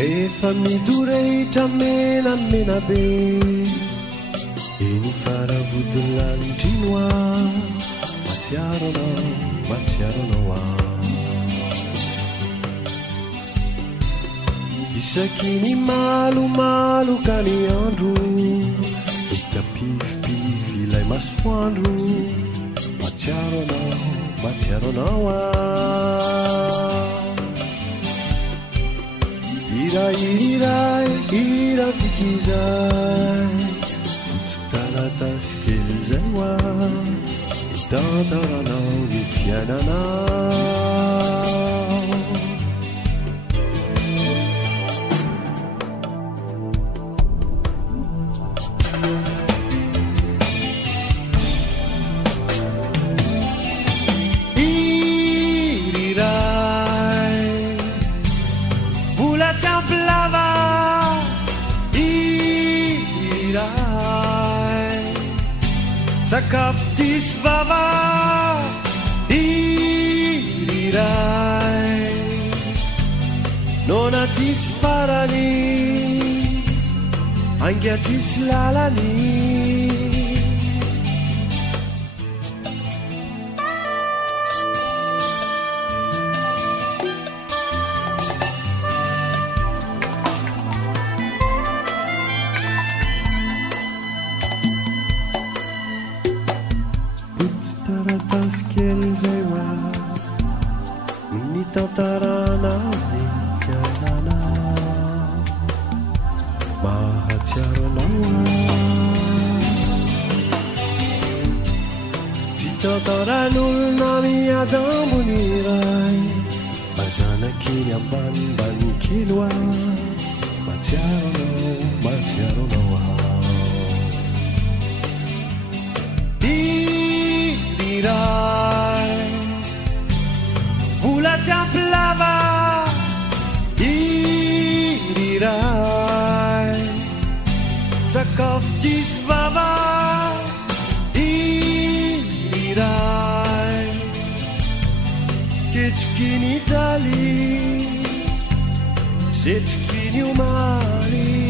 efa midorehitra menamena be eny faravodiny lanindrino a matsiaro anao a isaky ny malomaloka ny andro itapifipify ilay masoandro matsiaro anao a irantikizay fotontaratasy kely zay oa itantaranao ny fiainanao sakafo diso vava iriray nona tsisy farany angia tsisy lalany tantaranao ny fiainanao mahatsiaro anao tsy tantaran'olona miadambony iray mazanakely ambanimbany kely oa matsiaro anao iray vola tiampy lava iriray sakafo diso vava iriray ketriky ny taly setriky ny omaly